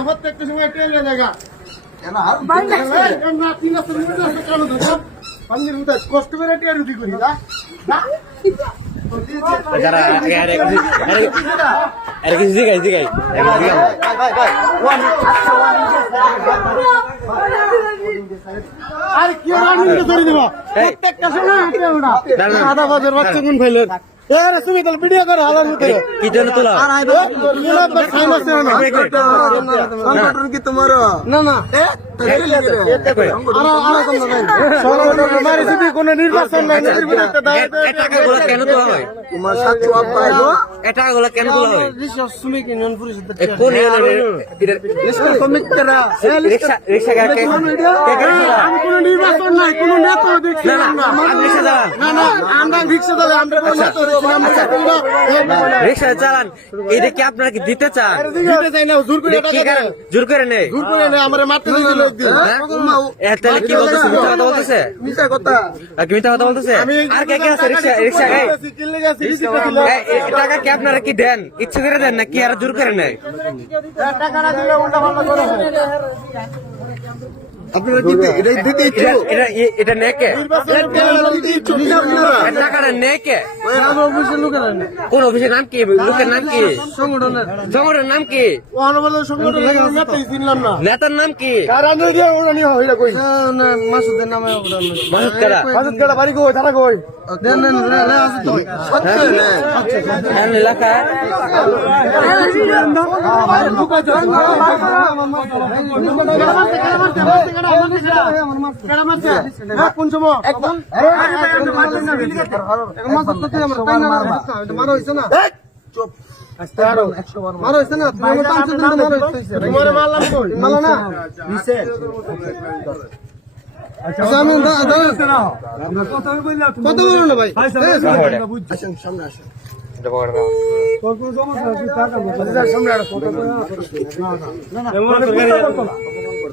প্রত্যেকটা সময় টেলে হইতে কষ্ট করে টের রুটি করি না? যারা আরে কিছু জিগাই জিগাই আরে কি রানিং ধরে দিব প্রত্যেকটা সময় হাতে ওটা আধা বাজার বাচ্চা কোন ফাইলের এবারে তুমি তাহলে ভিডিও করে হালার ভিতরে কি জন্য তোলা কি তোমার না না কোন নির্বাচন নাই কেন হয় তোমার কেন হয় শ্রমিক ইউনিয়ন পরিষদ কোন রিক্সা কোন নির্বাচন নাই কোন নেতা দেখছি না, চালান। আমরা রিক্সা চালাই আমরা। রিক্সা এটা কি আপনারা কি দিতে চান দিতে চাই না জোর করে জোর করে নেই জোর করে না আমরা মারতে দিয়েছিল একদিন? এ, তাহলে কি বলতেছে? মিথ্যা কথা বলতেছে? কথা। আর মিথ্যা কথা বলতেছে? আর কে আছে? রিক্সা রিক্সা টাকা আপনারা কি দেন? ইচ্ছে করে দেন না কি আর জোর করে নেয়? টাকা না দিলে উল্টা পাল্টা করে আপনারা দিতে এটা দিতে ইচ্ছুক। এটা এটা নেকে। টাকাটা নেকে। অফিসের লোকেরা কোন অফিসের নাম কি? লোকের নাম কি? সংগঠনের। জঙ্গলের নাম কি? অনবল সংগঠনের নেতাই চিনলাম না। নেতার নাম কি? কার গিয়ে ওরা নিয়ে হইলা কই? না মাসুদের নামে ওরা মাসুদ কারা? মাসুদ কাটা বাড়ি কই? তারা কই? দেন দেন লে আছে তো সত্যি না হ্যাঁ লেখা। কোন সময় একদম মারো হইছে না চুপ মারো না তুমি আমার পাঁচশো দিন মারো হইছে তোমারে মারলাম কই মারলো না আচ্ছা আমি দা- দা- কত বলো না ভাই আসেন সামনে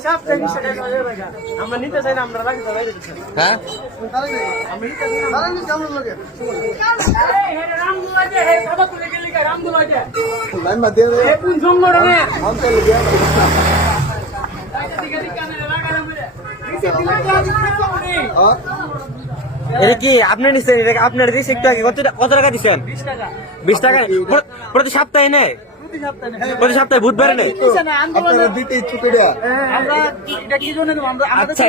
মারছে। মারছে তোর মারো না ফিরছে না ফিরতে দিও কয় কয় তোর বাপে তোর বন্ধু না আমরা নিতে চাই না আমরা রাখি হ্যাঁ দিয়ে দে অন্তর দিয়ে এটা কি আপনি নিচ্ছেন এটা কি আপনার দিয়েছে একটু আগে? কত কত টাকা দিচ্ছেন বিশ টাকা। প্র- প্রতি সপ্তাহে নেই প্রতি সপ্তাহে বুধবারে নেই? আপনারা আচ্ছা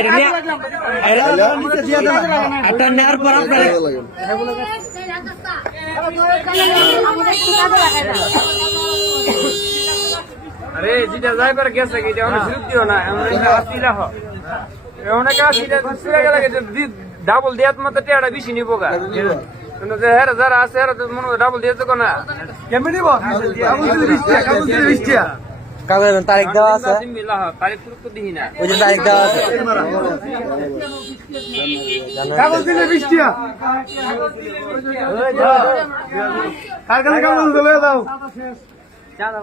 এটা নেওয়ার পর আপনার আরে যেটা যাই করে গেছে এটা অনেক বিরক্তি হয় না এমন একটা আসিলা হ। অনেক আসিলা ডাবল দেয়াত মতো টেয়াটা বেশি নিবো গা। হেরা যারা আছে হেরা তো মনে ডাবল দিয়েছে কোনা কেমন নিব কাগজ তারিখ দেওয়া আছে তারিখ তো দিহি না ওই যে তারিখ দেওয়া আছে কাগজ দিলে বৃষ্টিয়া কার কাছে কাগজ দিলে দাও গেলে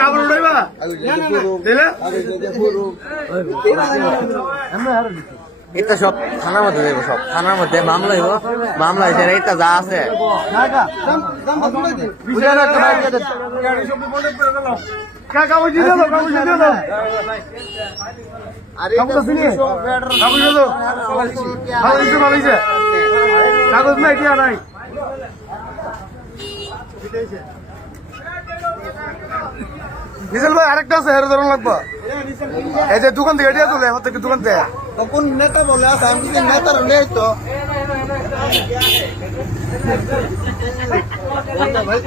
আবার উড়াইবা? দিলে এটা সব থানার মধ্যে দেবো সব থানার মধ্যে মামলা হইব। মামলা হয়েছে এটা যা আছে। কাগজ কাগজ দিয়ে দাও নিজাল ভাই আরেকটা আছে হেরো ধরন লাগবো। এই যে দোকান থেকে এটা তুলে আমার থেকে দোকান থেকে। তখন নেতা বলে আছে আমি যদি নেতার নেই তো। ভাই